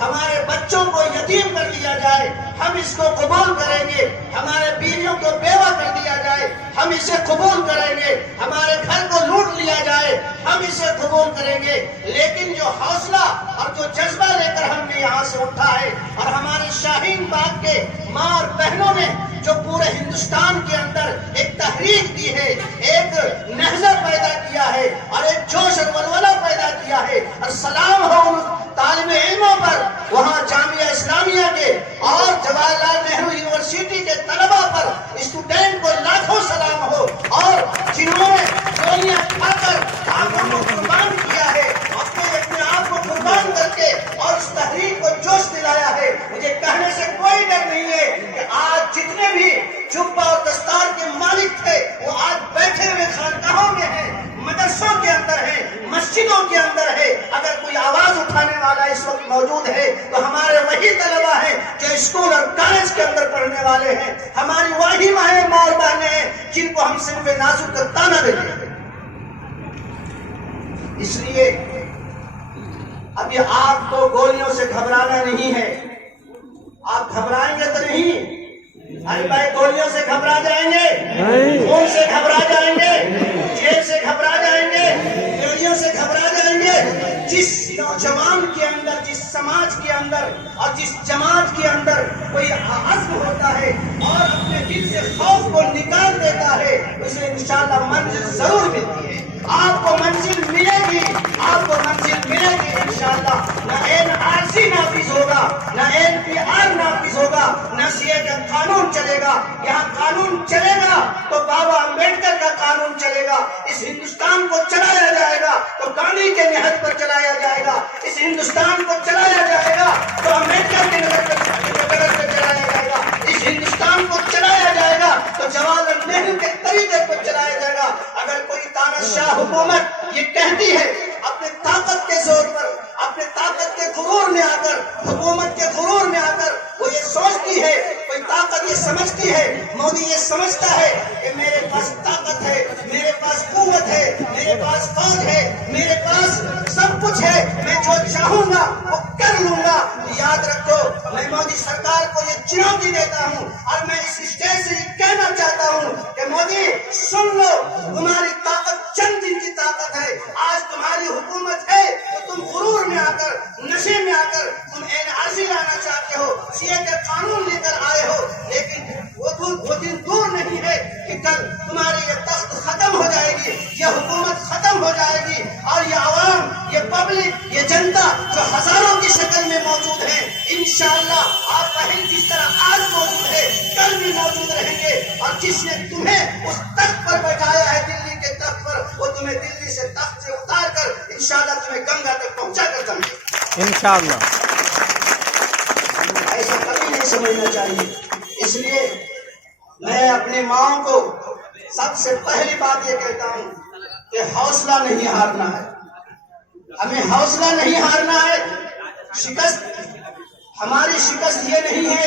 ہمارے بچوں کو یتیم کر دیا جائے ہم اس کو قبول کریں گے، ہمارے بیویوں کو بیوہ کر دیا جائے ہم اسے قبول کریں گے، ہمارے گھر کو لوٹ لیا جائے ہم اسے قبول کریں گے، لیکن جو حوصلہ اور جو جذبہ لے کر ہم نے یہاں سے اٹھا ہے اور ہمارے شاہین باغ کے ماں اور بہنوں نے جو پورے ہندوستان کے اندر ایک تحریک دی ہے، ایک نہضہ پیدا کیا ہے اور ایک جوش اور ولولہ پیدا کیا ہے، اور سلام ہو ان طالب علموں پر، وہاں جامعہ اسلامیہ کے اور جواہر لال نہرو یونیورسٹی کے طلبہ پر، اسٹوڈنٹ کو لاکھوں سلام ہو، اور جنہوں نے گولیاں کھا کر آنکھوں کو قربان کیا ہے، اپنے آپ کو قربان کر کے اور اس تحریک کو جوش دلایا ہے، مجھے کہنے سے کوئی ڈر نہیں ہے کہ آج جتنے بھی جبہ اور دستار کے مالک تھے وہ آج بیٹھے ہوئے خانقاہوں میں ہیں، مدرسوں کے اندر ہیں، مسجدوں کے اندر ہے۔ اگر کوئی آواز اٹھانے والا اس وقت موجود ہے تو ہمارے وہی طلبہ ہیں جو اسکول اور کالج کے اندر پڑھنے والے ہیں، ہماری وہی ماں اور بہنیں ہیں جن کو ہم صرف نازک کا تانا دیتے ہیں۔ اس لیے ابھی آپ کو گولیوں سے گھبرانا نہیں ہے، آپ گھبرائیں گے تو نہیں، ارے بھائی گولیوں سے گھبرا جائیں گے، خون سے گھبرا جائیں گے، جیل سے گھبرا جائیں گے، بیڑیوں سے گھبرا جائیں گے۔ جس نوجوان کے اندر، جس سماج کے اندر اور جس جماعت کے اندر کوئی عزم ہوتا ہے اور اپنے دل سے خوف کو نکال دیتا ہے، اسے انشاءاللہ منزل ضرور ملتی ہے، آپ کو منزل ملے گی، آپ کو منزل ملے گی انشاءاللہ۔ نہ NRC نافذ ہوگا، نہ NPR نافذ ہوگا، نہ CA کا قانون چلے گا، یہاں قانون چلے گا تو بابا امبیڈکر کا قانون چلے گا، اس ہندوستان کو چلایا جائے گا تو گاندھی کے نہج پر چلایا جائے گا، اس ہندوستان کو چلایا جائے گا تو امبیڈکر کے نہج پر چلایا جائے گا، اس ہندوستان کو چلایا جائے گا تو جواہر لال نہرو کے طریقے پر چلایا جائے گا۔ اگر کوئی تاناشاہ حکومت یہ کہتی ہے اپنے طاقت کے زور پر، اپنے طاقت کے غرور میں آ کر، حکومت کے غرور میں آ کر وہ یہ سوچتی ہے، کوئی طاقت یہ سمجھتی ہے، مودی یہ سمجھتا ہے کہ میرے پاس طاقت ہے، میرے پاس قوت ہے، میرے پاس فوج ہے، میرے پاس سب کچھ ہے، میں جو چاہوں گا وہ کر لوں گا۔ یاد رکھو، میں مودی سرکار کو یہ چنوتی دیتا ہوں اور میں اس اسٹیج سے یہ کہنا چاہتا ہوں کہ مودی سن لو، تمہاری طاقت چند دن کی طاقت ہے، آج تمہاری حکومت ہے تو تم غرور میں آ کر، نشے میں آ کر تم NRC لانا چاہتے ہو، CA کا قانون لے کر آئے ہو، لیکن وہ دن دور نہیں ہے کہ کل تمہاری یہ تخت ختم ہو جائے گی، یہ حکومت ختم ہو جائے گی، اور یہ عوام، یہ پبلک، یہ جنتا جو ہزاروں کی شکل میں موجود ہے، انشاءاللہ آپ بہن جس طرح آج موجود ہے کل بھی موجود رہیں گے، اور جس نے تمہیں اس تخت پر بیٹھایا ہے، دلی کے تخت پر، وہ تمہیں دلی سے تخت سے اتار کر انشاءاللہ تمہیں گنگا تک پہنچا کر دیں گے انشاءاللہ۔ ایسا کبھی نہیں سمجھنا چاہیے۔ اس لیے میں اپنی ماں کو سب سے پہلی بات یہ کہتا ہوں کہ حوصلہ نہیں ہارنا ہے، ہمیں حوصلہ نہیں ہارنا ہے۔ ہماری شکست یہ نہیں ہے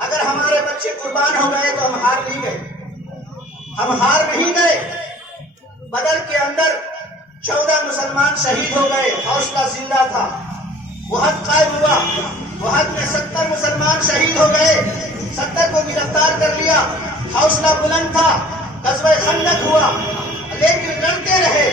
اگر ہمارے بچے قربان ہو گئے تو ہم ہار نہیں گئے، ہم ہار نہیں گئے۔ بدر کے اندر 14 مسلمان شہید ہو گئے، حوصلہ زندہ تھا، وحد قائم ہوا، وحد میں 70 مسلمان شہید ہو گئے، 70 کو گرفتار کر لیا، حوصلہ بلند تھا، غزوہ خندق ہوا، لیکن لڑتے رہے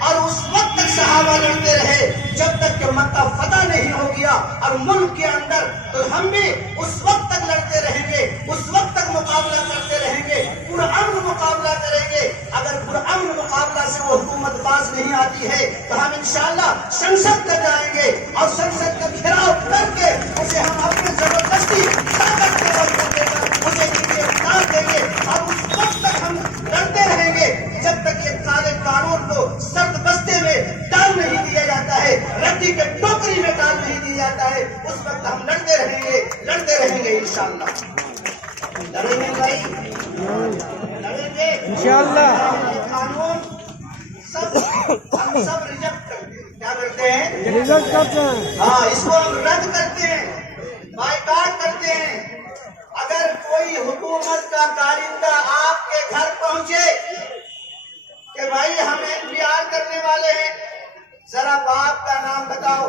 اور اس وقت تک صحابہ لڑتے رہے جب تک کہ مکہ فتح نہیں ہو گیا اور ملک کے اندر، تو ہم بھی اس وقت تک لڑتے رہیں گے، اس وقت تک مقابلہ کرتے رہیں گے، پرامن مقابلہ کریں گے۔ اگر پرامن مقابلہ سے وہ حکومت باز نہیں آتی ہے تو ہم انشاءاللہ سنسد تک جائیں گے اور سنسد کا گھیراؤ کر کے اسے ہم اپنے زبردستی طاقت کے بل دے کر اسے نیچے اتار دیں گے، اور اس وقت تک ہم لڑتے رہیں گے جب تک یہ کالے قانون کو سرد بستے میں ڈال نہیں دیا جاتا ہے، رتی کے ٹوکری میں ڈال نہیں دیا جاتا ہے، اس وقت ہم لڑتے رہیں گے انشاءاللہ۔ لڑیں گے بھائی، لڑیں گے انشاءاللہ۔ قانون ہم سب ریجیکٹ کرتے ہیں، کیا کرتے ہیں؟ ریجیکٹ کرتے ہیں، ہاں، اس کو ہم رد کرتے ہیں، بائیکاٹ کرتے ہیں۔ اگر کوئی حکومت کا کارندہ آپ کے گھر پہنچے کہ بھائی ہم NPR کرنے والے ہیں، ذرا باپ کا نام بتاؤ،